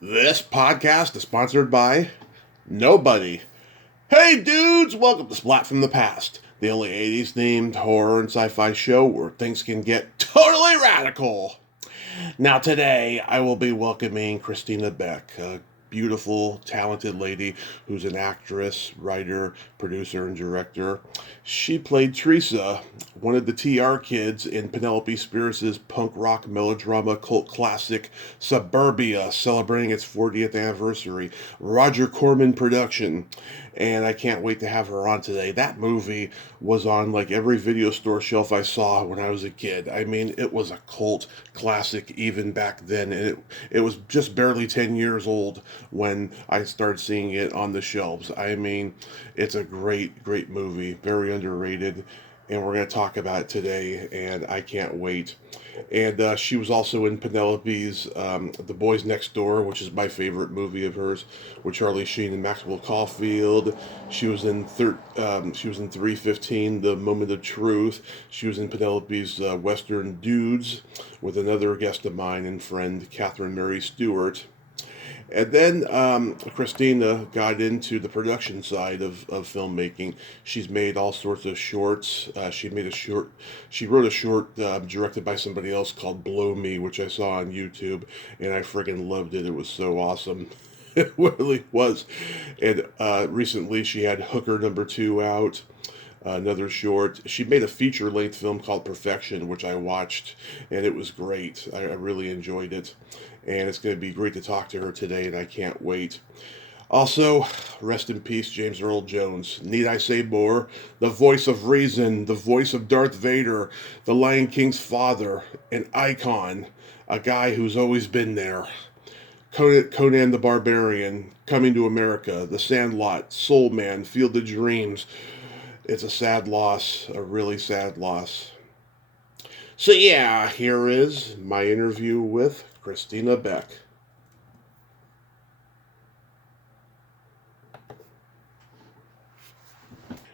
This podcast is sponsored by nobody. Hey dudes, welcome to Splat from the Past, the only 80s themed horror and sci-fi show where things can get totally radical. Now today I will be welcoming Christina Beck, a beautiful, talented lady who's an actress, writer, producer, and director. She played Teresa, one of the TR kids in Penelope Spheeris' punk rock melodrama cult classic Suburbia, celebrating its 40th anniversary. Roger Corman production. And I can't wait to have her on today. That movie was on like every video store shelf I saw when I was a kid. I mean, it was a cult classic even back then, and it was just barely 10 years old when I started seeing it on the shelves. I mean, it's a great movie, very underrated, and we're going to talk about it today, and I can't wait. And she was also in Penelope's The Boys Next Door, which is my favorite movie of hers, with Charlie Sheen and Maxwell Caulfield. She was in 315, The Moment of Truth. She was in Penelope's Western Dudes with another guest of mine and friend, Catherine Mary Stewart. And then Christina got into the production side of filmmaking. She's made all sorts of shorts. She wrote a short directed by somebody else called Blow Me, which I saw on YouTube, and I friggin' loved it. It was so awesome. It really was. And recently she had Hooker #2 out. Another short. She made a feature-length film called Perfection, which I watched, and it was great. I really enjoyed it, and it's going to be great to talk to her today, and I can't wait. Also, rest in peace, James Earl Jones. Need I say more? The voice of reason, the voice of Darth Vader, the Lion King's father, an icon, a guy who's always been there. Conan the Barbarian, Coming to America, The Sandlot, Soul Man, Field of Dreams. It's a sad loss, a really sad loss. So yeah, here is my interview with Christina Beck.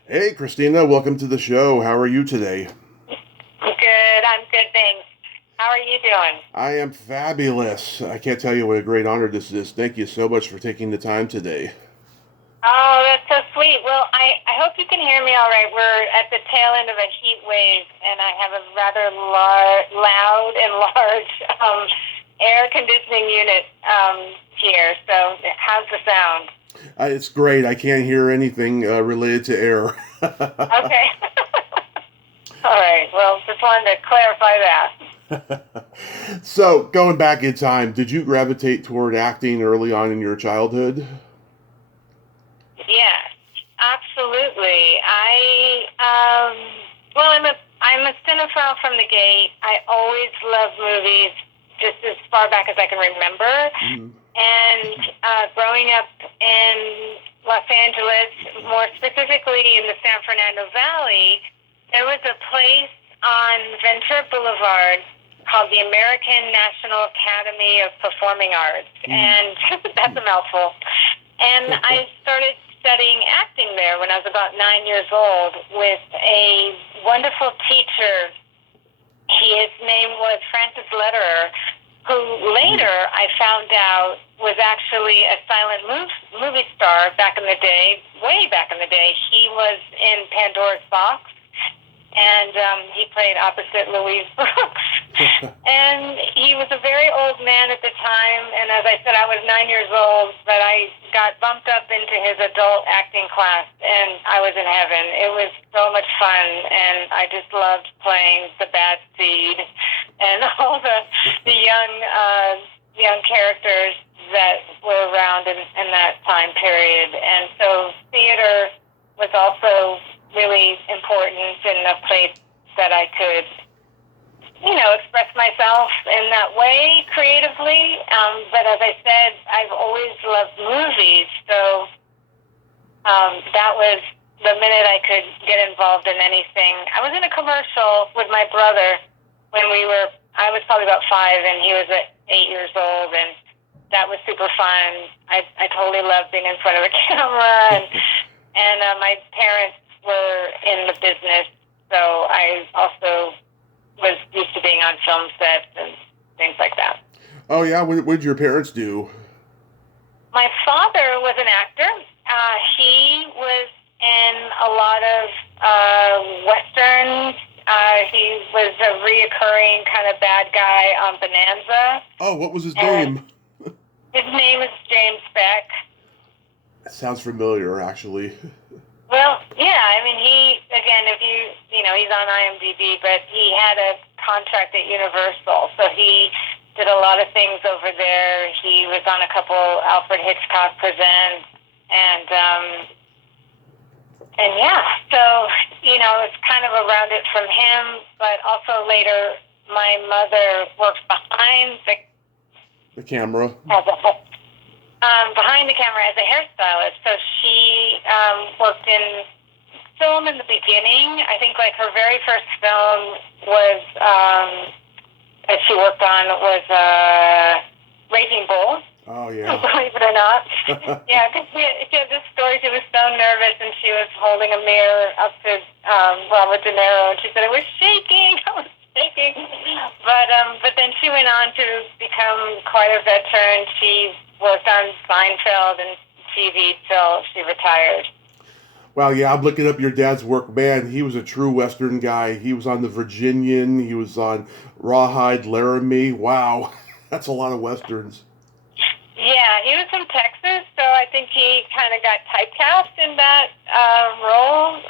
Hey Christina, welcome to the show. How are you today? Good. I'm good, thanks. How are you doing? I am fabulous. I can't tell you what a great honor this is. Thank you so much for taking the time today. Oh, that's so sweet. Well, I hope you can hear me all right. We're at the tail end of a heat wave, and I have a rather loud and large air conditioning unit here. So, how's the sound? It's great. I can't hear anything related to air. Okay. All right. Well, just wanted to clarify that. So, going back in time, did you gravitate toward acting early on in your childhood? Yes, absolutely. Well, I'm a cinephile from the gate. I always loved movies, just as far back as I can remember. Mm-hmm. And growing up in Los Angeles, more specifically in the San Fernando Valley, there was a place on Ventura Boulevard called the American National Academy of Performing Arts, and that's a mouthful. And I started studying acting there when I was about 9 years old with a wonderful teacher. His name was Francis Lederer, who later I found out was actually a silent movie star back in the day, way back in the day. He was in Pandora's Box, and he played opposite Louise Brooks. And he was a very old man at the time, and as I said, I was 9 years old, but I got bumped up into his adult acting class, and I was in heaven. It was so much fun, and I just loved playing the bad seed and all the young characters that were around in that time period. And so theater was also really important in a place that I could, express myself in that way creatively. But as I said, I've always loved movies, so that was the minute I could get involved in anything. I was in a commercial with my brother when I was probably about 5 and he was 8 years old, and that was super fun. I totally loved being in front of a camera, and my parents were in the business, so I also was used to being on film sets and things like that. Oh yeah, what did your parents do? My father was an actor. He was in a lot of westerns. He was a reoccurring kind of bad guy on Bonanza. Oh, what was his name? His name is James Beck. That sounds familiar, actually. Well, yeah, I mean, if he's on IMDb, but he had a contract at Universal, so he did a lot of things over there. He was on a couple Alfred Hitchcock Presents, and yeah, so, it's kind of around it from him, but also later my mother works behind the camera. Behind the camera as a hairstylist. So she worked in film in the beginning. I think like her very first film was that she worked on was Raging Bull. Oh, yeah. Believe it or not. Yeah, because she had this story. She was so nervous, and she was holding a mirror up to Robert De Niro, and she said, "I was shaking. I was shaking." But then she went on to become quite a veteran. She worked on Seinfeld and TV till she retired. Wow, yeah, I'm looking up your dad's work. Man, he was a true Western guy. He was on The Virginian. He was on Rawhide, Laramie. Wow, that's a lot of Westerns. Yeah, he was from Texas, so I think he kind of got typecast in that role.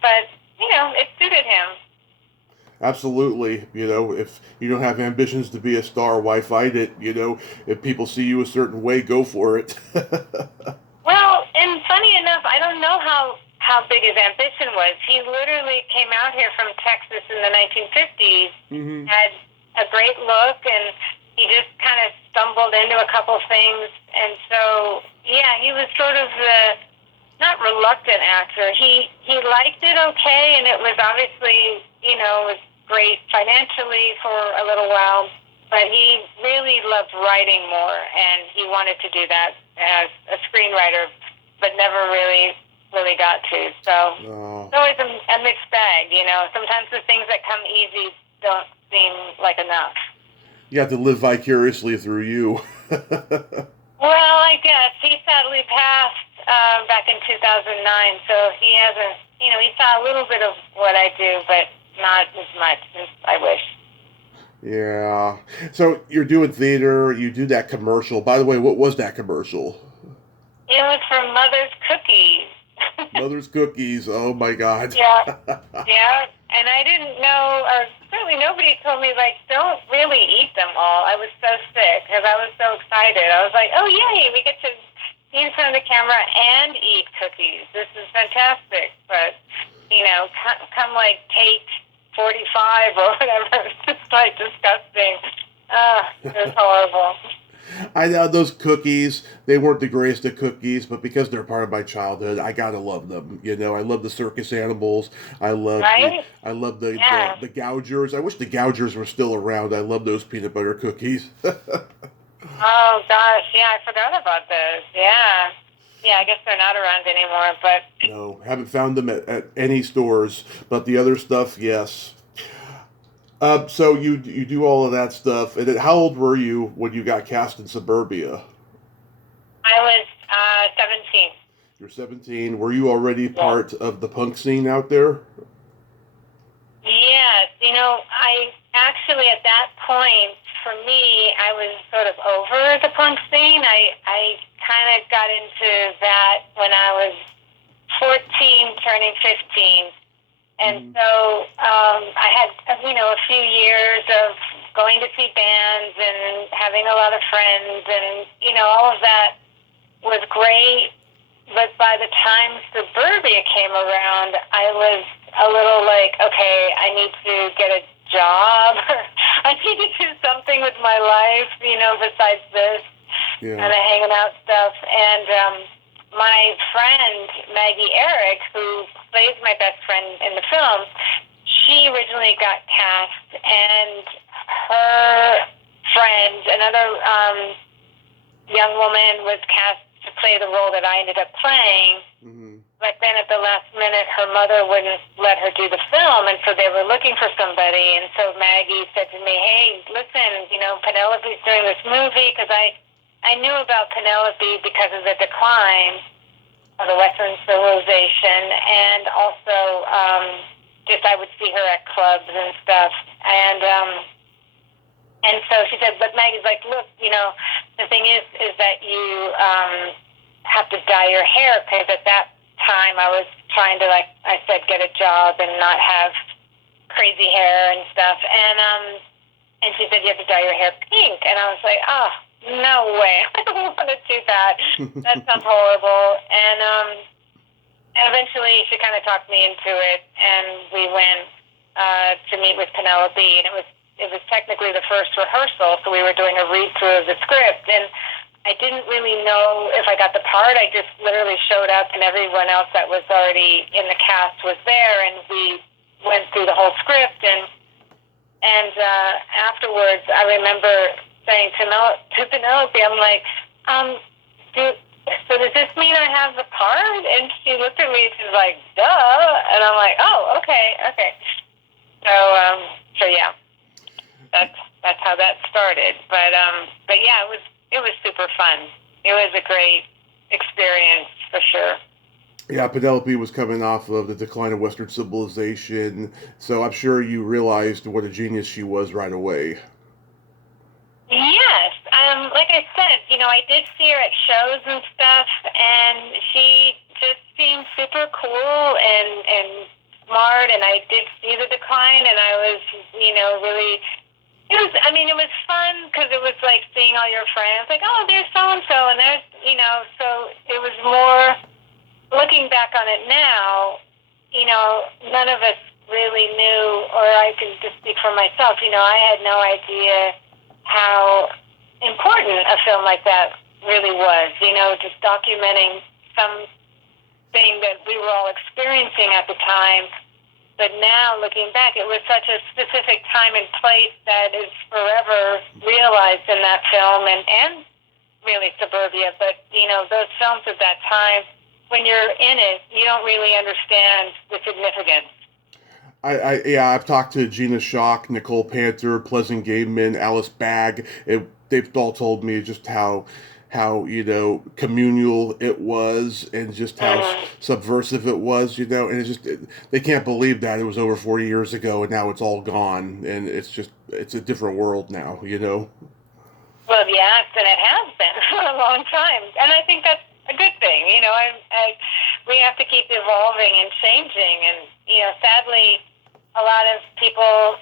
But, it suited him. Absolutely. If you don't have ambitions to be a star, why fight it? If people see you a certain way, go for it. Well, and funny enough, I don't know how big his ambition was. He literally came out here from Texas in the 1950s, Mm-hmm. had a great look, and he just kind of stumbled into a couple things. And so, yeah, he was sort of the not reluctant actor. He liked it okay, and it was obviously, it was great financially for a little while, but he really loved writing more, and he wanted to do that as a screenwriter, but never really got to. So It's always a mixed bag, Sometimes the things that come easy don't seem like enough. You have to live vicariously through you. Well, I guess. He sadly passed back in 2009, so he hasn't, he saw a little bit of what I do, but not as much as I wish. Yeah. So you're doing theater, you do that commercial. By the way, what was that commercial? It was for Mother's Cookies. Mother's Cookies. Oh, my God. Yeah. Yeah. And I didn't know, or certainly nobody told me, don't really eat them all. I was so sick because I was so excited. I was like, oh, yay, we get to be in front of the camera and eat cookies. This is fantastic. But, come take 45 or whatever. It's just disgusting. It was horrible. I know those cookies, they weren't the greatest of cookies, but because they're part of my childhood, I gotta love them. I love the circus animals. I love right? the gougers. I wish the gougers were still around. I love those peanut butter cookies. Oh gosh, yeah, I forgot about those. Yeah. Yeah, I guess they're not around anymore, but No, haven't found them at any stores, but the other stuff, yes. So you do all of that stuff, and then how old were you when you got cast in Suburbia? I was 17. You're 17. Were you already part of the punk scene out there? Yes, I actually at that point, for me, I was sort of over the punk scene. I kind of got into that when I was 14, turning 15. And so I had, a few years of going to see bands and having a lot of friends, and, all of that was great. But by the time Suburbia came around, I was a little okay, I need to get a job. I need to do something with my life, besides this kind of hanging out stuff. And my friend, Maggie Eric, who plays my best friend in the film, she originally got cast, and her friend, another young woman, was cast to play the role that I ended up playing. Mm-hmm. But then at the last minute, her mother wouldn't let her do the film, and so they were looking for somebody. And so Maggie said to me, hey, listen, Penelope's doing this movie, because I I knew about Penelope because of the decline of the Western civilization, and also just I would see her at clubs and stuff, and so she said, but Maggie's like, look, the thing is that you have to dye your hair, because at that time I was trying to, like I said, get a job and not have crazy hair and stuff, and she said, you have to dye your hair pink, and I was like, oh, no way, I don't want to do that. That sounds horrible. And eventually she kind of talked me into it, and we went to meet with Penelope, and it was technically the first rehearsal, so we were doing a read-through of the script, and I didn't really know if I got the part. I just literally showed up, and everyone else that was already in the cast was there, and we went through the whole script, and afterwards I remember saying to Penelope, I'm like, so does this mean I have the part? And she looked at me and she's like, duh. And I'm like, oh, okay. So yeah, that's how that started. But yeah, it was super fun. It was a great experience for sure. Yeah, Penelope was coming off of the decline of Western civilization, so I'm sure you realized what a genius she was right away. Yes. Like I said, I did see her at shows and stuff, and she just seemed super cool and smart, and I did see the decline, and I was, really, it was fun, because it was like seeing all your friends, like, oh, there's so-and-so, and there's, so it was more, looking back on it now, none of us really knew, or I can just speak for myself, I had no idea how important a film like that really was, just documenting something that we were all experiencing at the time. But now, looking back, it was such a specific time and place that is forever realized in that film, and really Suburbia. But, those films at that time, when you're in it, you don't really understand the significance. I've talked to Gina Shock, Nicole Panther, Pleasant Gateman, Alice Bagg. They've all told me just how communal it was, and just how subversive it was, and they can't believe that it was over 40 years ago, and now it's all gone, and it's a different world now. Well, yes, and it has been for a long time, and I think that's a good thing. We have to keep evolving and changing, and sadly, a lot of people,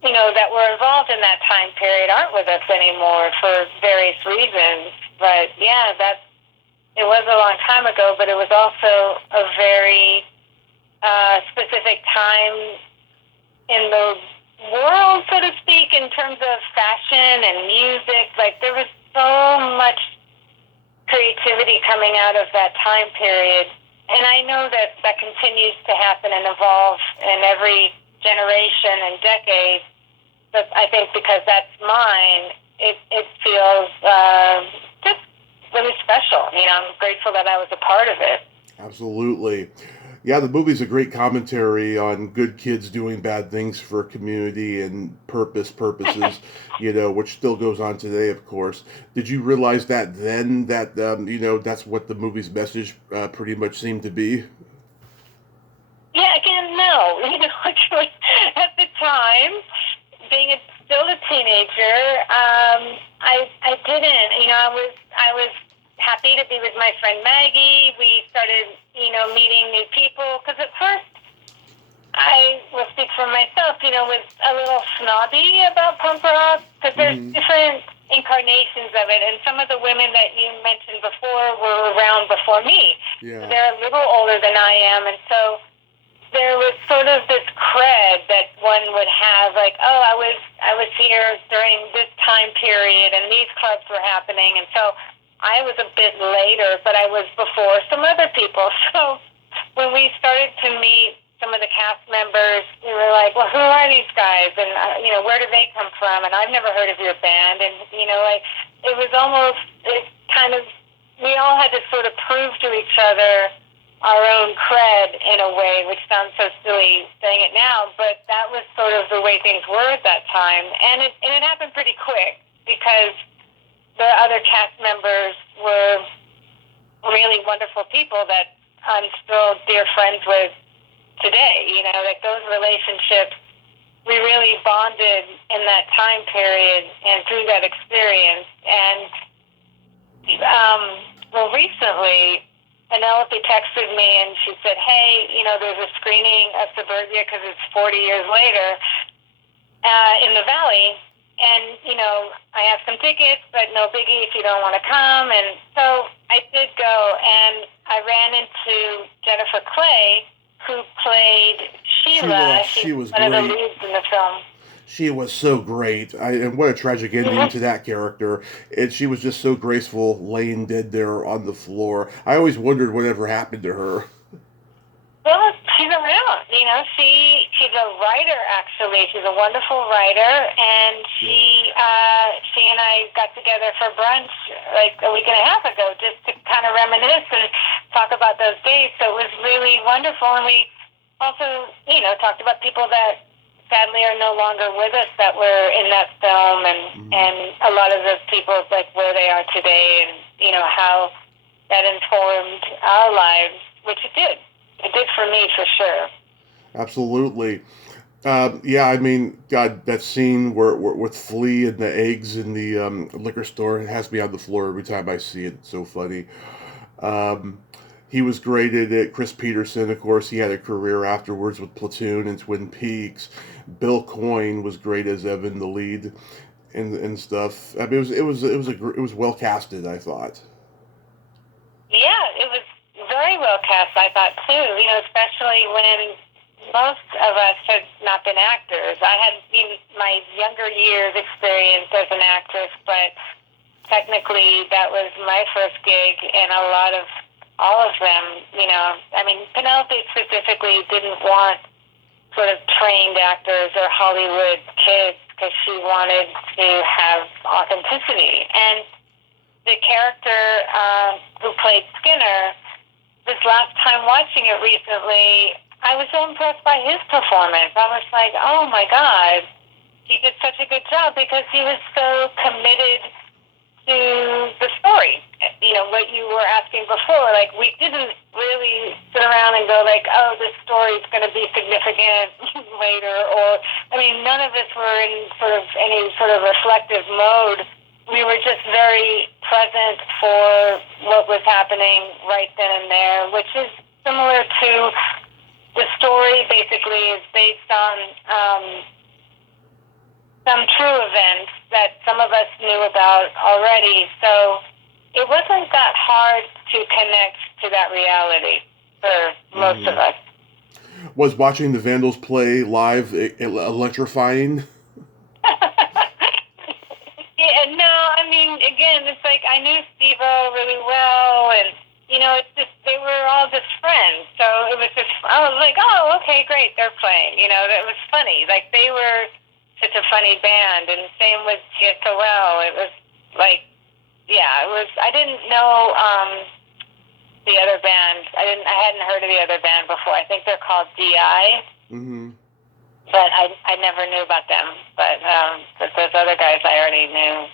that were involved in that time period aren't with us anymore for various reasons. But yeah, it was a long time ago, but it was also a very specific time in the world, so to speak, in terms of fashion and music. Like, there was so much creativity coming out of that time period. And I know that continues to happen and evolve in every generation and decade. But I think because that's mine, it feels just really special. I'm grateful that I was a part of it. Absolutely. Yeah, the movie's a great commentary on good kids doing bad things for community and purposes, which still goes on today, of course. Did you realize that then, that, that's what the movie's message pretty much seemed to be? Yeah, again, no. At the time, being still a teenager, I didn't. I was happy to be with my friend Maggie. We started, meeting new people. Because at first, I will speak for myself, was a little snobby about punk rock. Because there's different incarnations of it. And some of the women that you mentioned before were around before me. Yeah. So they're a little older than I am. And so there was sort of this cred that one would have, like, oh, I was here during this time period, and these clubs were happening, and so I was a bit later, but I was before some other people. So when we started to meet some of the cast members, we were like, well, who are these guys, and where do they come from? And I've never heard of your band, and it was almost we all had to sort of prove to each other our own cred in a way, which sounds so silly saying it now, but that was sort of the way things were at that time. And it happened pretty quick, because the other cast members were really wonderful people that I'm still dear friends with today. Like those relationships, we really bonded in that time period and through that experience. And recently, Penelope texted me and she said, hey, there's a screening of Suburbia because it's 40 years later in the Valley. And, I have some tickets, but no biggie if you don't want to come. And so I did go, and I ran into Jennifer Clay, who played Sheila. She was one of the great. leads in the film. She was so great. And what a tragic ending to that character. And she was just so graceful, laying dead there on the floor. I always wondered whatever happened to her. Well, she's around. She's a writer, actually. She's a wonderful writer, and she and I got together for brunch like a week and a half ago, just to kind of reminisce and talk about those days. So it was really wonderful, and we also, talked about people that sadly are no longer with us that were in that film, and a lot of those people, like where they are today, and how that informed our lives, which it did. It did for me, for sure. Absolutely. Yeah, I mean, God, that scene where with Flea and the eggs in the liquor store, it has me on the floor every time I see it. It's so funny. He was great at it. Chris Peterson, of course, he had a career afterwards with Platoon and Twin Peaks. Bill Coyne was great as Evan, the lead, and stuff. I mean, it was well casted, I thought. Yeah, it was very well cast, I thought, too, especially when most of us had not been actors. I had my younger years experience as an actress, but technically that was my first gig, and all of them, Penelope specifically didn't want sort of trained actors or Hollywood kids because she wanted to have authenticity. And the character who played Skinner, this last time watching it recently, I was so impressed by his performance. I was like, oh my God, he did such a good job because he was so committed to the story. What you were asking before, like we didn't really sit around and go like, oh, this story is going to be significant later, or, none of us were in any sort of reflective mode. We were just very present for what was happening right then and there, which is similar to the story. Basically is based on some true events that some of us knew about already. So it wasn't that hard to connect to that reality for most of us. Was watching the Vandals play live electrifying? Yeah, no, again, it's like I knew Steve-O really well, and, it's just, they were all just friends. So it was just, I was like, oh, okay, great, they're playing. It was funny. Like, they were such a funny band, and same with TSOL. It was like, yeah, I didn't know the other band. I hadn't heard of the other band before. I think they're called DI. Mm-hmm. But I never knew about them. But those other guys I already knew.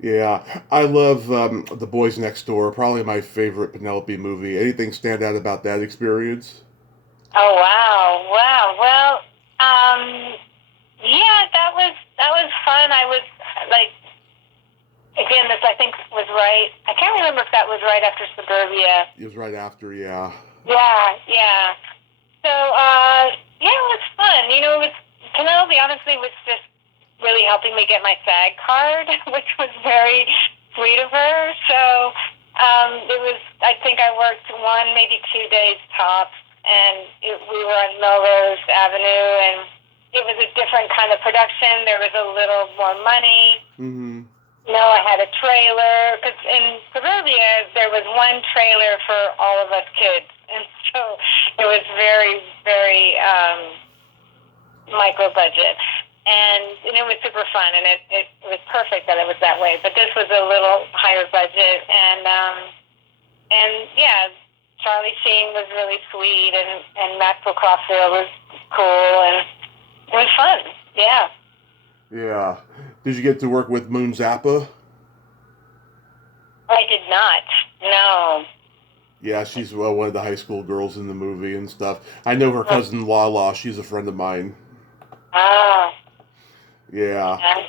Yeah, I love The Boys Next Door. Probably my favorite Penelope movie. Anything stand out about that experience? Oh wow! Well, yeah, that was fun. I was like, again, this I think was right. I can't remember if that was right after Suburbia. It was right after, yeah. Yeah. So, yeah, it was fun. Penelope honestly was just really helping me get my SAG card, which was very sweet of her. So, I think I worked 1, maybe 2 days tops, and we were on Melrose Avenue, and it was a different kind of production. There was a little more money. Mm-hmm. I had a trailer, because in Suburbia, there was one trailer for all of us kids. And so it was very, very micro budget. And it was super fun, and it was perfect that it was that way. But this was a little higher budget, and yeah, Charlie Sheen was really sweet, and Maxwell Caulfield was cool, and it was fun. Yeah. Yeah. Did you get to work with Moon Zappa? I did not. No. Yeah, she's one of the high school girls in the movie and stuff. I know her cousin Lala. She's a friend of mine. Oh, Yeah. yeah.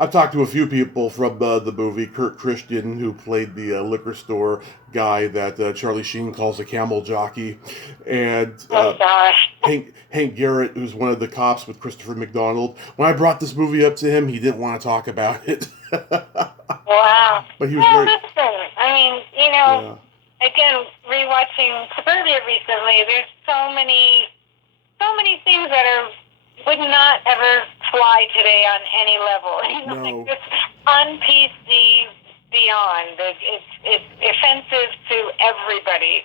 I've talked to a few people from the movie. Kurt Christian, who played the liquor store guy that Charlie Sheen calls a camel jockey, and Oh gosh. Hank Garrett, who's one of the cops with Christopher McDonald. When I brought this movie up to him, he didn't want to talk about it. Wow. But he was Well, very, listen, I mean, yeah. again, rewatching Suburbia recently, there's so many things that would not ever fly today on any level. Like No. this un-PC beyond. It's offensive to everybody.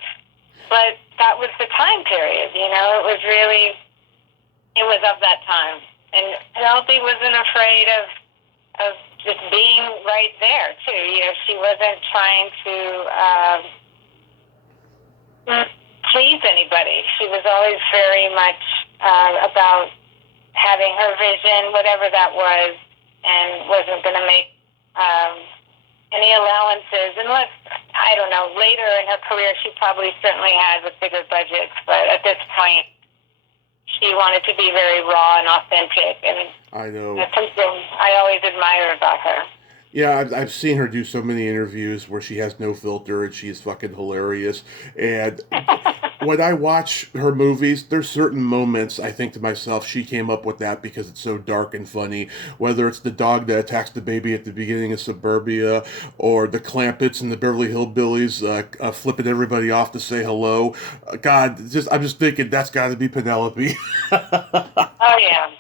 But that was the time period, it was of that time. And Penelope wasn't afraid of just being right there, too. She wasn't trying to please anybody. She was always very much about having her vision, whatever that was, and wasn't going to make any allowances. Unless, I don't know, later in her career she probably certainly had with bigger budgets, but at this point she wanted to be very raw and authentic, and I know. that's something I always admire about her. Yeah, I've seen her do so many interviews where she has no filter and she's fucking hilarious. And when I watch her movies, there's certain moments I think to myself, she came up with that because it's so dark and funny. Whether it's the dog that attacks the baby at the beginning of Suburbia, or the Clampets and the Beverly Hillbillies flipping everybody off to say hello. God, I'm just thinking that's got to be Penelope. Oh yeah,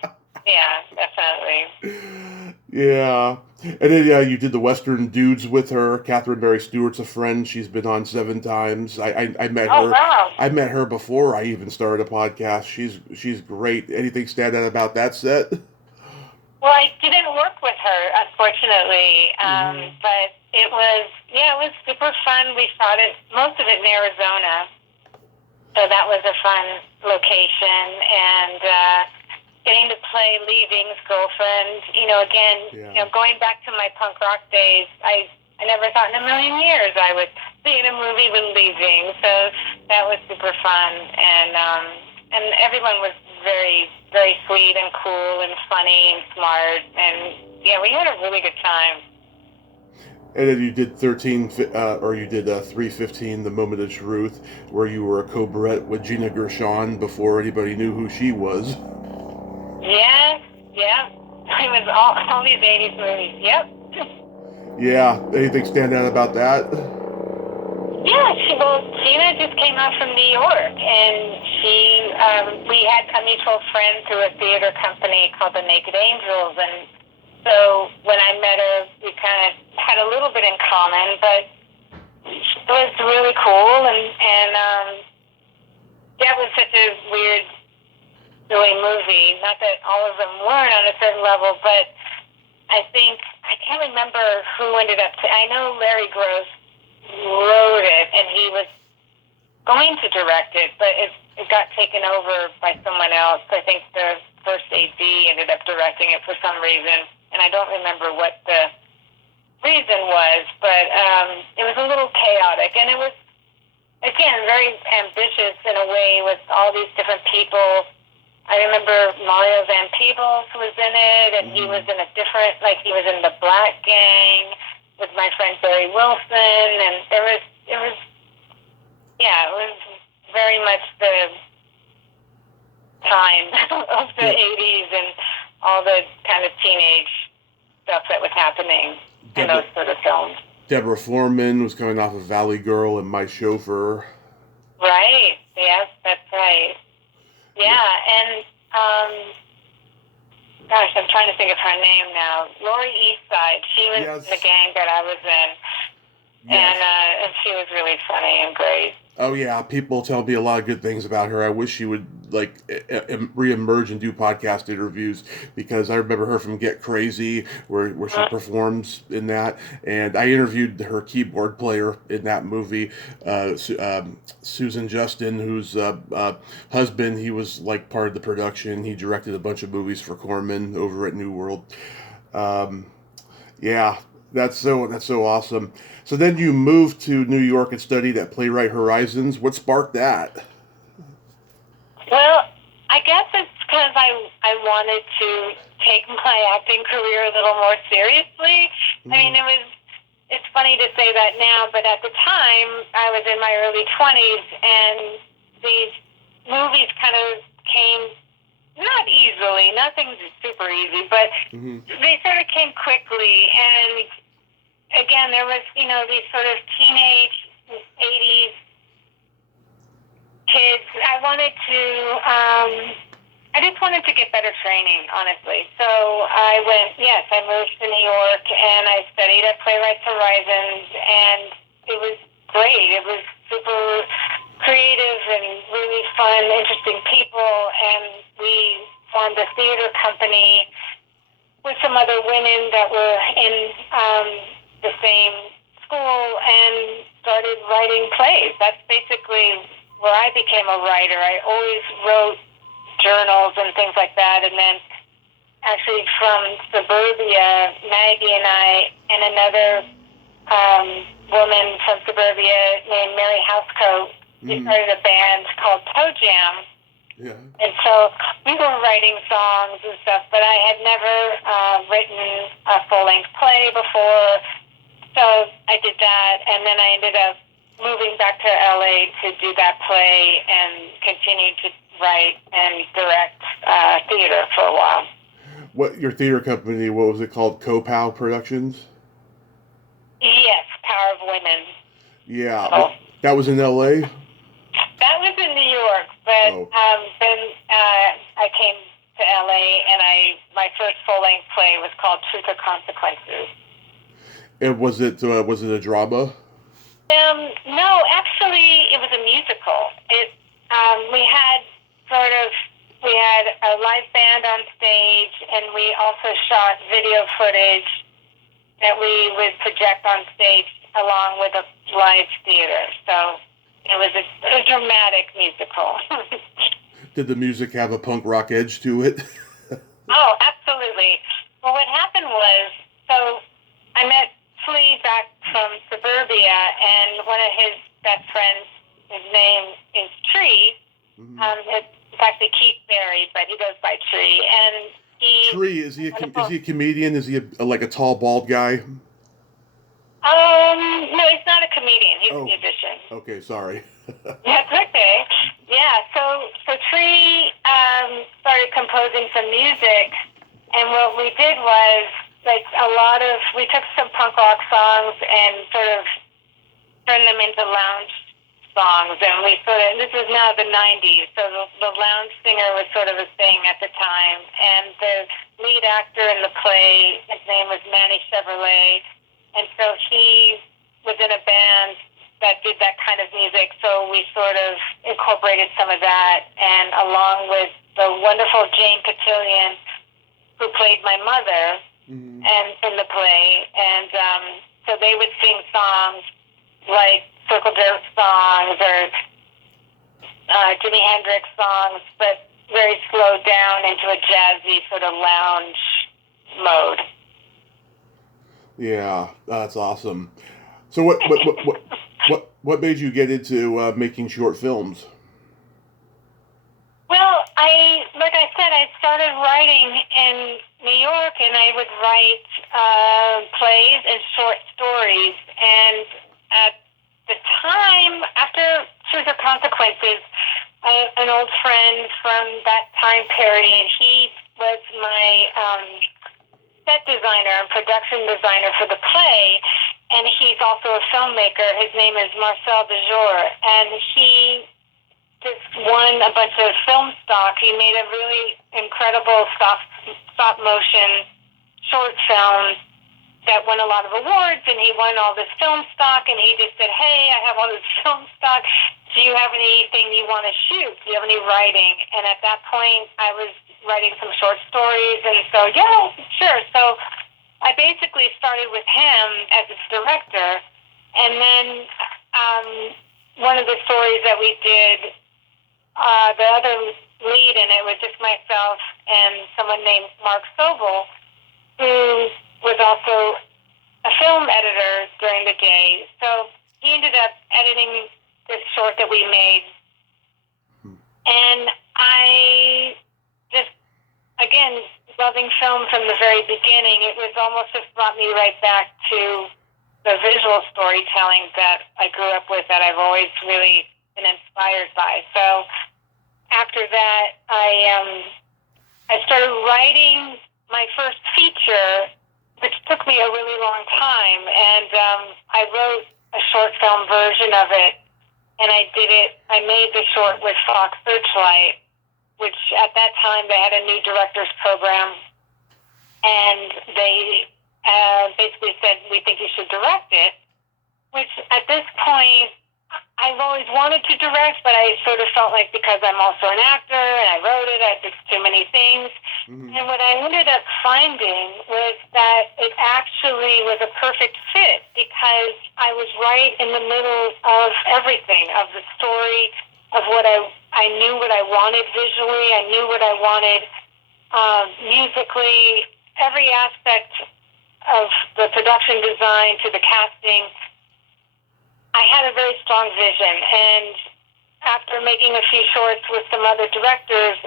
definitely. Yeah. And then you did the Western Dudes with her. Catherine Mary Stewart's a friend. She's been on 7 times. I met Oh her. wow. I met her before I even started a podcast. She's great. Anything stand out about that set? Well, I didn't work with her, unfortunately, but it was super fun. We shot most of it in Arizona, so that was a fun location, and getting to play Leaving's girlfriend. Going back to my punk rock days, I never thought in a million years I would be in a movie with Leaving, so that was super fun, and everyone was very, very sweet and cool and funny and smart, and yeah, we had a really good time. And then you did 315, The Moment of Truth, where you were a co-Brett with Gina Gershon before anybody knew who she was. Yes, yeah. It was all these 80s movies, yep. Yeah, anything stand out about that? Yeah, Gina just came out from New York, and we had a mutual friend through a theater company called the Naked Angels, and so when I met her, we kind of had a little bit in common, but it was really cool, and that was such a weird, silly movie. Not that all of them weren't on a certain level, but I can't remember who ended up. I know Larry Gross wrote it, and he was going to direct it, but it got taken over by someone else. I think the first AD ended up directing it for some reason, and I don't remember what the reason was, but it was a little chaotic, and it was, again, very ambitious in a way with all these different people. I remember Mario Van Peebles was in it, and he was in he was in the Black Gang with my friend Barry Wilson, and it was very much the time of the 80s and all the kind of teenage stuff that was happening in those sort of films. Deborah Foreman was coming off of Valley Girl and My Chauffeur. Right, yes, that's right. Yeah, and gosh, I'm trying to think of her name now. Lori Eastside. She was in the gang that I was in, and she was really funny and great. Oh yeah, people tell me a lot of good things about her. I wish she would re-emerge and do podcast interviews, because I remember her from Get Crazy, where she performs in that, and I interviewed her keyboard player in that movie, Susan Justin, whose husband, he was like part of the production. He directed a bunch of movies for Corman over at New World. Yeah. That's so awesome. So then you moved to New York and studied at Playwright Horizons. What sparked that? Well, I guess it's because I wanted to take my acting career a little more seriously. I mean, Mm-hmm. it's funny to say that now, but at the time I was in my early 20s, and these movies kind of came not easily. Nothing's super easy, but Mm-hmm. they sort of came quickly. And again, there was these sort of teenage 80s kids. I just wanted to get better training, honestly. So I moved to New York and I studied at Playwrights Horizons, and it was great. It was super creative and really fun, interesting people, and we formed a theater company with some other women that were in the same school and started writing plays. That's basically where I became a writer. I always wrote journals and things like that, and then actually from Suburbia, Maggie and I and another woman from Suburbia named Mary Housecoat, we Mm-hmm. started a band called Toe Jam. Yeah. And so we were writing songs and stuff, but I had never written a full-length play before, so I did that, and then I ended up moving back to LA to do that play and continued to write and direct theater for a while. What your theater company? What was it called? Copow Productions. Yes, Power of Women. Yeah, So that was in L.A. that was in New York, but Oh, then I came to LA, and my first full-length play was called Truth or Consequences. and was it a drama? No, actually, it was a musical. We had a live band on stage, and we also shot video footage that we would project on stage along with a live theater. So it was a dramatic musical. Did the music have a punk rock edge to it? Oh, absolutely. Well, what happened was, so I met Flea back from Suburbia, and one of his best friends, his name is Tree. Mm-hmm. It's actually Keith Berry, but he goes by Tree. And he, Tree, is he a comedian? Is he like a tall bald guy? no, he's not a comedian. He's a Oh, musician. okay, sorry. That's okay. Yeah, so Tree started composing some music, and what we did was, we took some punk rock songs and sort of turned them into lounge songs, and this was now the 90s, so the lounge singer was sort of a thing at the time, and the lead actor in the play, his name was Manny Chevrolet, and so he was in a band that did that kind of music, so we sort of incorporated some of that, and along with the wonderful Jane Cotillion, who played my mother, Mm-hmm. and in the play, and so they would sing songs like Circle Jerk songs or Jimi Hendrix songs, but very slowed down into a jazzy sort of lounge mode. Yeah, that's awesome. So what made you get into making short films? Well, like I said, I started writing in New York, and I would write plays and short stories. And at the time, after Truth or Consequences, an old friend from that time period, he was my set designer and production designer for the play, and he's also a filmmaker. His name is Marcel Dejour, and he just won a bunch of film stock. He made a really incredible stop motion short film that won a lot of awards, and he won all this film stock, and he just said, hey, I have all this film stock. Do you have anything you want to shoot? Do you have any writing? And at that point, I was writing some short stories, and so, yeah, sure. So I basically started with him as its director, and then one of the stories that we did, the other lead in it was just myself and someone named Mark Sobel, who was also a film editor during the day. So he ended up editing this short that we made. And I just, again, loving film from the very beginning, it was almost just brought me right back to the visual storytelling that I grew up with, that I've always really been inspired by. So after that, I started writing my first feature, which took me a really long time, and I wrote a short film version of it, and I made the short with Fox Searchlight, which at that time they had a new director's program, and they basically said, we think you should direct it, which at this point, I've always wanted to direct, but I sort of felt like because I'm also an actor and I wrote it, I did too many things. Mm-hmm. And what I ended up finding was that it actually was a perfect fit, because I was right in the middle of everything, of the story, of what I knew what I wanted visually, I knew what I wanted musically, every aspect of the production design to the casting. I had a very strong vision, and after making a few shorts with some other directors,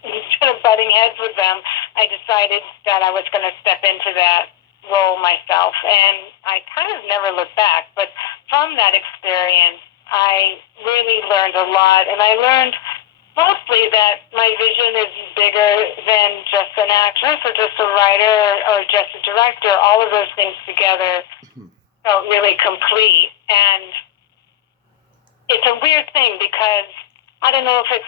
instead of butting heads with them, I decided that I was going to step into that role myself, and I kind of never looked back. But from that experience, I really learned a lot, and I learned mostly that my vision is bigger than just an actress or just a writer or just a director. All of those things together felt really complete. And it's a weird thing, because I don't know if it's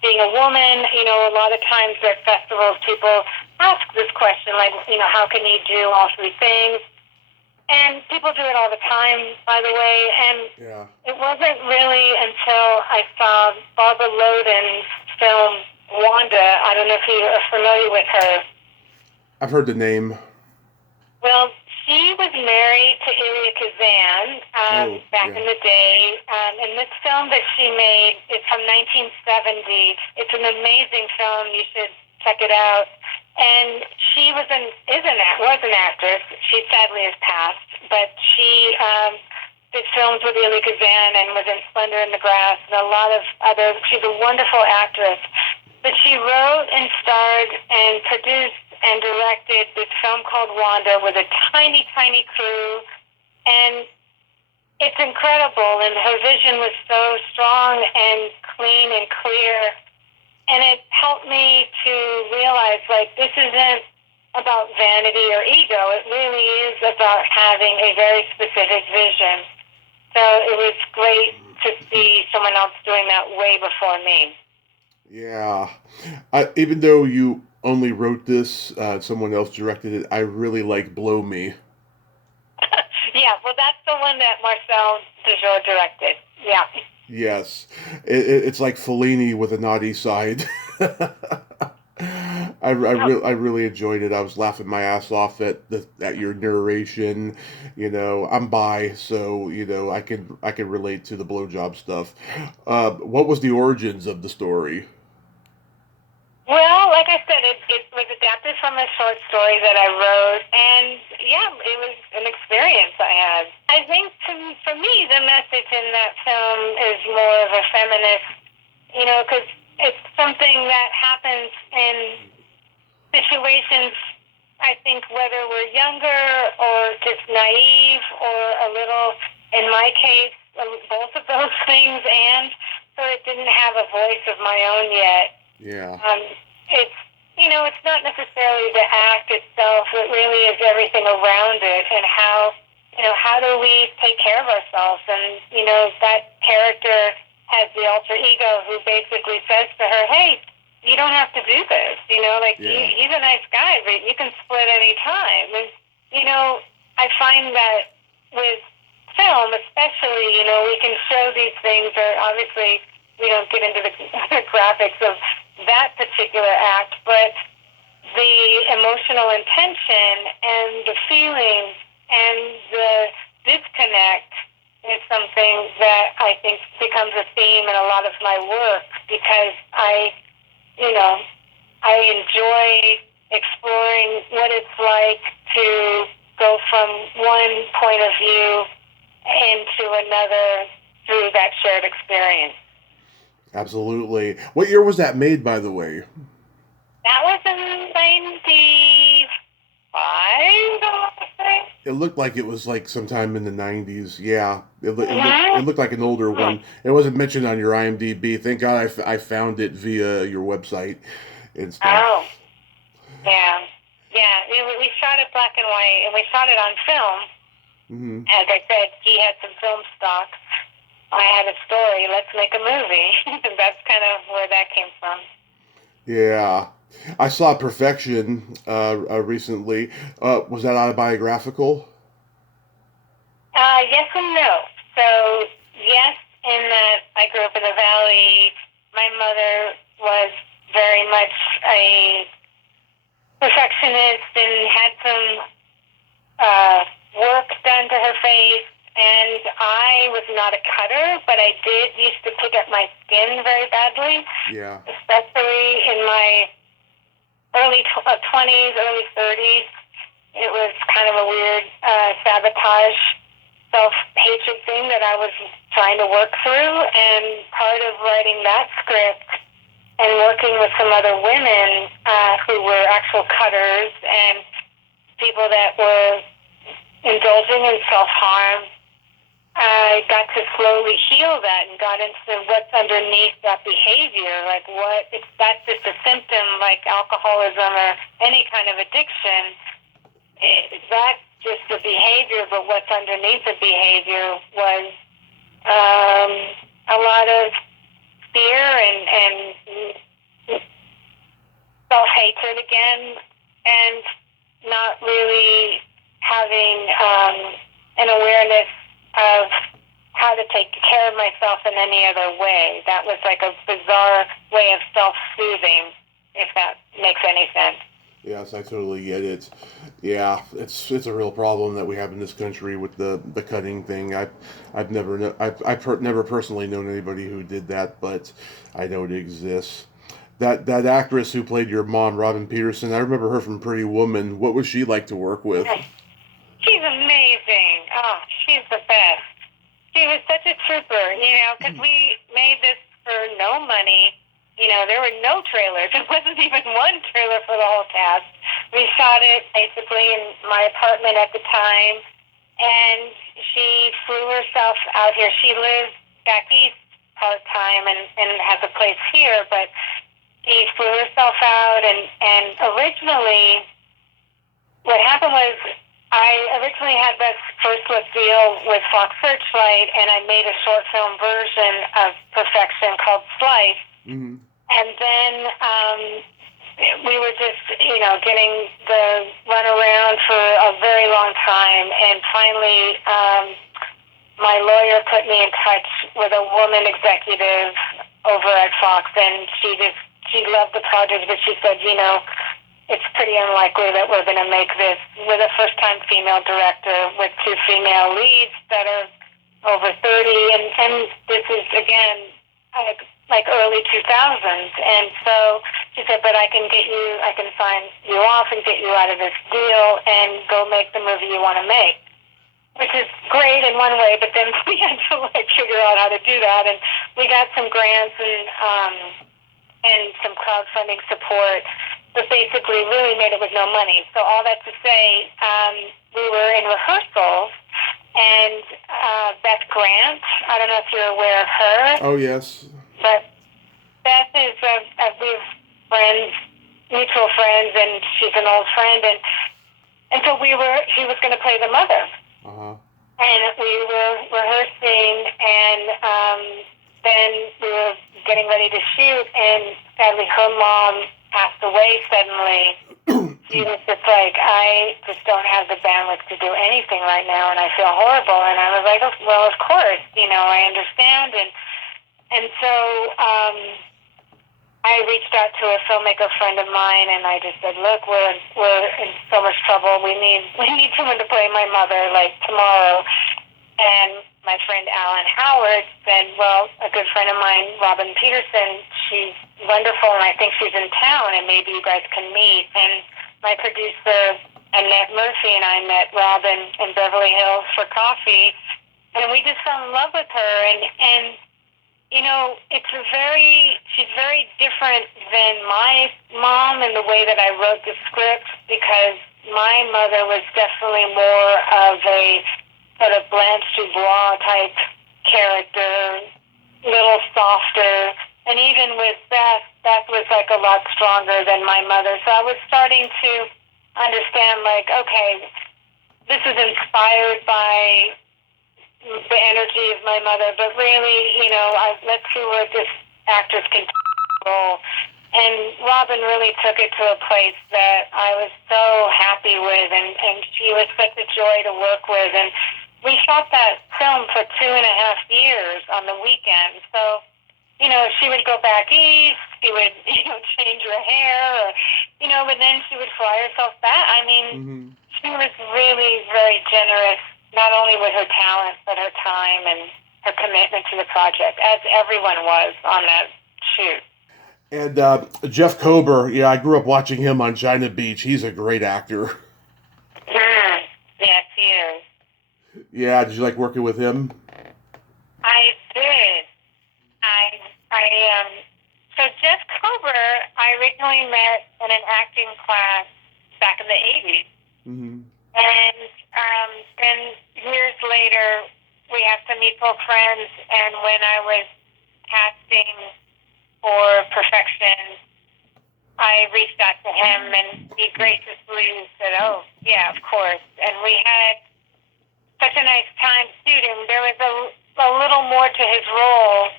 being a woman, a lot of times at festivals people ask this question, like, how can you do all three things? And people do it all the time, by the way, and It wasn't really until I saw Barbara Loden's film Wanda. I don't know if you are familiar with her. I've heard the name. Well, she was married to Elia Kazan back in the day, and this film that she made is from 1970. It's an amazing film. You should check it out. And she was an actress. She sadly has passed, but she did films with Elia Kazan and was in Splendor in the Grass and a lot of other. She's a wonderful actress. But she wrote and starred and produced and directed this film called Wanda with a tiny, tiny crew. And it's incredible. And her vision was so strong and clean and clear. And it helped me to realize, like, this isn't about vanity or ego. It really is about having a very specific vision. So it was great to see someone else doing that way before me. Yeah. Even though you only wrote this, someone else directed it, I really like Blow Me. Yeah, well, that's the one that Marcel Dujour directed. Yeah. Yes. It's like Fellini with a naughty side. I really enjoyed it. I was laughing my ass off at your narration. I'm bi, so I can relate to the blowjob stuff. What was the origins of the story? Well, like I said, it was adapted from a short story that I wrote, and yeah, it was an experience I had. I think for me, the message in that film is more of a feminist, because it's something that happens in situations, I think, whether we're younger or just naive or a little, in my case, both of those things, and so it didn't have a voice of my own yet. Yeah. It's not necessarily the act itself. It really is everything around it, and how do we take care of ourselves? And, that character has the alter ego who basically says to her, hey, you don't have to do this. He's a nice guy, but you can split any time. And, I find that with film, especially, we can show these things, or obviously we don't get into the graphics of that particular act, but the emotional intention and the feelings and the disconnect is something that I think becomes a theme in a lot of my work, because I enjoy exploring what it's like to go from one point of view into another through that shared experience. Absolutely. What year was that made, by the way? That was in 95, I think. It looked like it was like sometime in the 90s. Yeah, it looked like an older one. It wasn't mentioned on your IMDb. Thank God I found it via your website and stuff. Oh, yeah. Yeah, we shot it black and white, and we shot it on film. Mm-hmm. As I said, he had some film stock. I had a story. Let's make a movie. That's kind of where that came from. Yeah. I saw Perfection recently. Was that autobiographical? Yes and no. So, yes, in that I grew up in the Valley. My mother was very much a perfectionist and had some work done to her face. And I was not a cutter, but I did used to pick up my skin very badly. Yeah. Especially in my early 20s, early 30s. It was kind of a weird sabotage, self-hatred thing that I was trying to work through. And part of writing that script and working with some other women who were actual cutters and people that were indulging in self-harm, I got to slowly heal that and got into what's underneath that behavior. Like if that's just a symptom like alcoholism or any kind of addiction, that's just the behavior, but what's underneath the behavior was a lot of fear and self-hatred again, and not really having an awareness of how to take care of myself in any other way. That was like a bizarre way of self-soothing, if that makes any sense. Yes, I totally get it. Yeah, it's a real problem that we have in this country with the cutting thing. I've never personally known anybody who did that, but I know it exists. That actress who played your mom, Robin Peterson, I remember her from Pretty Woman. What was she like to work with? She's amazing. Oh, she's the best. She was such a trooper, because we made this for no money. There were no trailers. There wasn't even one trailer for the whole cast. We shot it basically in my apartment at the time, and she flew herself out here. She lives back east part-time and has a place here, but she flew herself out, and originally what happened was I originally had this first look deal with Fox Searchlight, and I made a short film version of Perfection called Slice. Mm-hmm. And then we were just, getting the runaround for a very long time. And finally, my lawyer put me in touch with a woman executive over at Fox, and she loved the project, but she said, it's pretty unlikely that we're going to make this with a first-time female director with two female leads that are over 30. And this is, again, like early 2000s. And so she said, but I can sign you off and get you out of this deal and go make the movie you want to make. Which is great in one way, but then we had to figure out how to do that. And we got some grants and some crowdfunding support, but basically really made it with no money. So all that to say, we were in rehearsals, and Beth Grant, I don't know if you're aware of her. Oh, yes. But Beth is we have friends, mutual friends, and she's an old friend, and so she was going to play the mother. Uh-huh. And we were rehearsing, and then we were getting ready to shoot, and sadly her mom passed away suddenly. She was just like, I just don't have the bandwidth to do anything right now, and I feel horrible. And I was like, oh, well, of course, I understand. And so I reached out to a filmmaker friend of mine, and I just said, look, we're in so much trouble. We need someone to play my mother, tomorrow. And my friend Alan Howard said, well, a good friend of mine, Robin Peterson, she's wonderful, and I think she's in town, and maybe you guys can meet. And my producer Annette Murphy and I met Robin in Beverly Hills for coffee, and we just fell in love with her. And you know, she's very different than my mom in the way that I wrote the script, because my mother was definitely more of a sort of Blanche Dubois type character, little softer. And even with Beth was like a lot stronger than my mother. So I was starting to understand, like, okay, this is inspired by the energy of my mother, but really, you know, let's see where this actress can roll. And Robin really took it to a place that I was so happy with, and she was such a joy to work with. And we shot that film for 2.5 years on the weekend. So, you know, she would go back east, she would, you know, change her hair, or, you know, but then she would fly herself back. I mean, she was really very generous, not only with her talent, but her time and her commitment to the project, as everyone was on that shoot. And Jeff Kober, yeah, I grew up watching him on China Beach. He's a great actor. Yes, he is. Yeah, did you like working with him? I did. So Jeff Kober, I originally met in an acting class back in the 80s. Mm-hmm. And then years later, we have some mutual friends, and when I was casting for Perfection, I reached out to him, and he graciously said, oh, yeah, of course. And we had such a nice time shooting. There was a little more to his role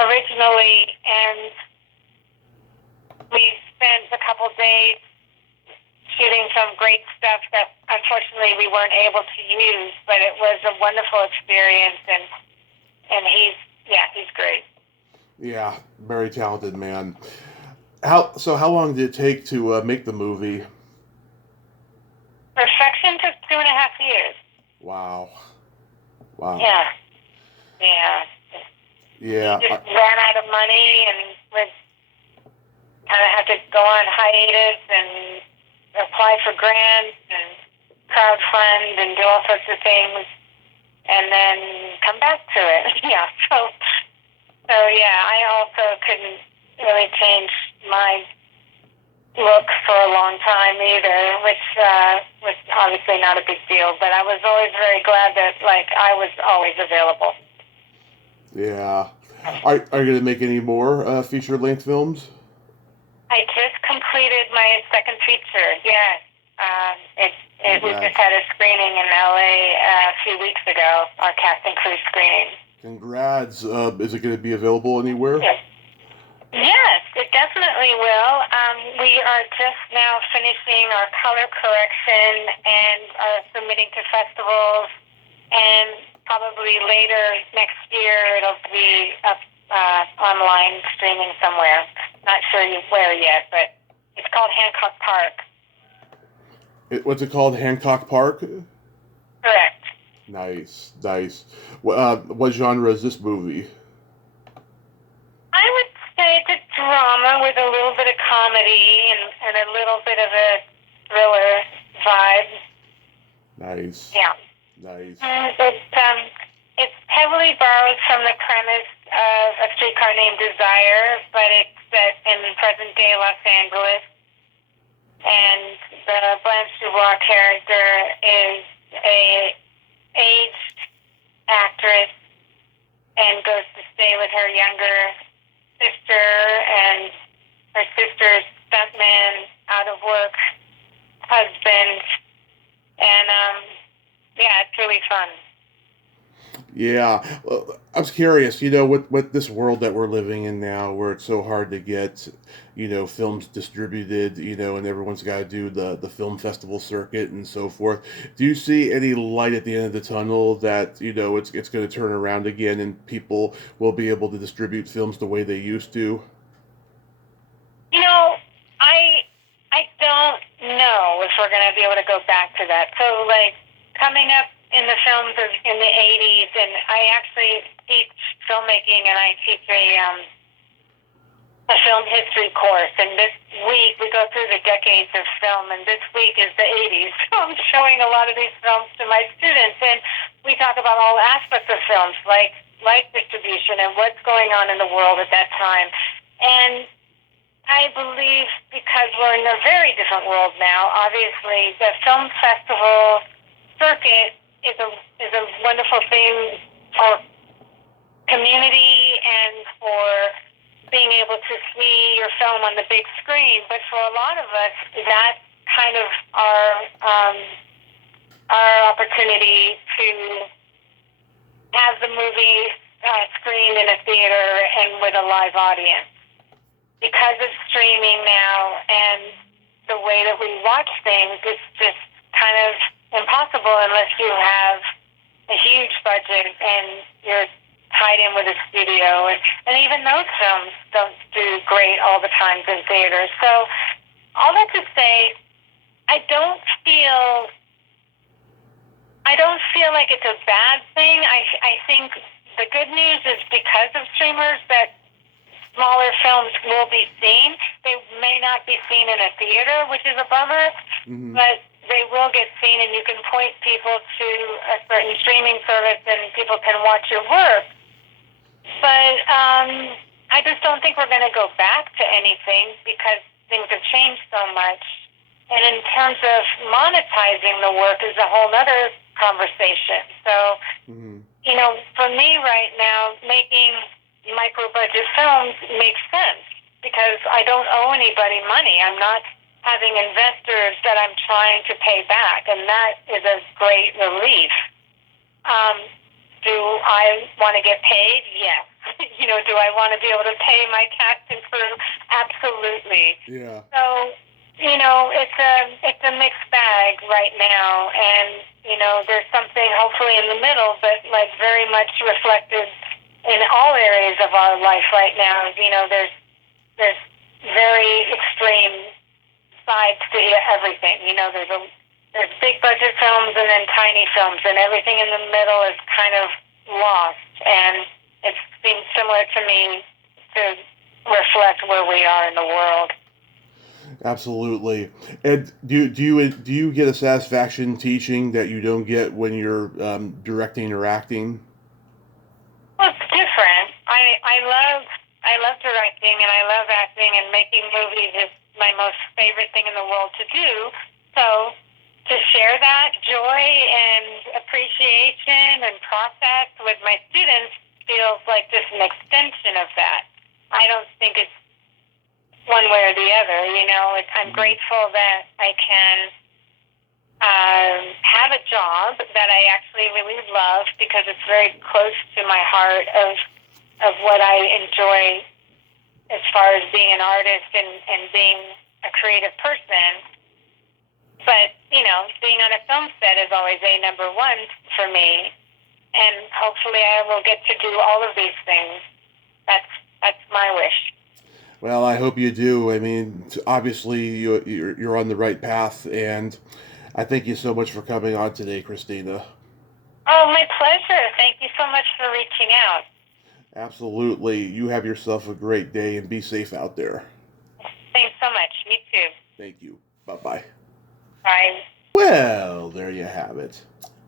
originally, and we spent a couple days shooting some great stuff that unfortunately we weren't able to use, but it was a wonderful experience, and he's great. Yeah, very talented man. How long did it take to make the movie? Perfection took 2.5 years. Wow. Yeah. Yeah. We just ran out of money and was kind of had to go on hiatus and apply for grants and crowdfund and do all sorts of things, and then come back to it. Yeah. So yeah, I also couldn't really change my look for a long time either, which was obviously not a big deal. But I was always very glad that, like, I was always available. Yeah. Are you going to make any more feature-length films? I just completed my second feature. Yes. We just had a screening in LA a few weeks ago, our cast and crew screening. Congrats. Is it going to be available anywhere? Yes, it definitely will. We are just now finishing our color correction and are submitting to festivals, and probably later next year it'll be up online streaming somewhere. Not sure where yet, but it's called Hancock Park. What's it called? Hancock Park? Correct. Nice. What genre is this movie? I would say it's a drama with a little bit of comedy and a little bit of a thriller vibe. Nice. Yeah. Nice. It's heavily borrowed from the premise of A Streetcar Named Desire, but it's set in present-day Los Angeles. And the Blanche Dubois character is a aged actress and goes to stay with her younger sister and her sister's stuntman, out of work husband, and it's really fun. Yeah, I was curious, with this world that we're living in now, where it's so hard to get, films distributed, and everyone's got to do the film festival circuit and so forth. Do you see any light at the end of the tunnel that, it's going to turn around again and people will be able to distribute films the way they used to? I don't know if we're going to be able to go back to that. So, like, coming up in the films in the 80s, and I actually teach filmmaking, and I teach a film history course, and this week we go through the decades of film, and this week is the 80s. So I'm showing a lot of these films to my students, and we talk about all aspects of films, like distribution and what's going on in the world at that time. And I believe because we're in a very different world now, obviously the film festival circuit is a wonderful thing for community and for being able to see your film on the big screen. But for a lot of us, that's kind of our opportunity to have the movie screened in a theater and with a live audience. Because of streaming now and the way that we watch things, it's just kind of impossible unless you have a huge budget and you're tied in with a studio. And even those films don't do great all the times in theaters. So all that to say, I don't feel like it's a bad thing. I think the good news is because of streamers that smaller films will be seen. They may not be seen in a theater, which is a bummer, but they will get seen, and you can point people to a certain streaming service and people can watch your work. But I just don't think we're going to go back to anything because things have changed so much. And in terms of monetizing the work is a whole other conversation. So, for me right now, making micro-budget films makes sense because I don't owe anybody money. I'm not having investors that I'm trying to pay back, and that is a great relief. Do I want to get paid? Yes. Do I want to be able to pay my cast and crew? Absolutely. Yeah. So, it's a mixed bag right now, and, there's something hopefully in the middle, but like very much reflected in all areas of our life right now. There's very extreme sides to everything. There's big budget films and then tiny films, and everything in the middle is kind of lost. And it seems similar to me to reflect where we are in the world. Absolutely. And do you get a satisfaction teaching that you don't get when you're directing or acting? Well, it's different. I love directing and I love acting, and making movies is my most favorite thing in the world to do. So to share that joy and appreciation and process with my students feels like just an extension of that. I don't think it's one way or the other. I'm grateful that I can have a job that I actually really love because it's very close to my heart of what I enjoy as far as being an artist and being a creative person. But, being on a film set is always number one for me. And hopefully I will get to do all of these things. That's my wish. Well, I hope you do. I mean, obviously you're on the right path, and I thank you so much for coming on today, Christina. Oh, my pleasure. Thank you so much for reaching out. Absolutely. You have yourself a great day and be safe out there. Thanks so much. You too. Thank you. Bye-bye. Bye. Well, there you have it.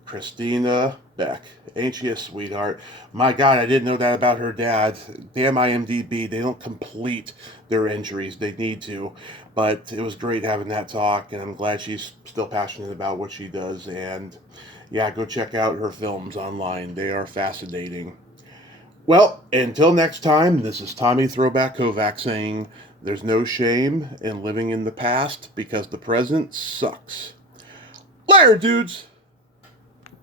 Christina Beck. Ain't she a sweetheart? My God, I didn't know that about her dad. Damn IMDb, they don't complete their entries. They need to. But it was great having that talk, and I'm glad she's still passionate about what she does. And yeah, go check out her films online. They are fascinating. Well, until next time, this is Tommy Throwback Kovac saying there's no shame in living in the past because the present sucks. Later, dudes!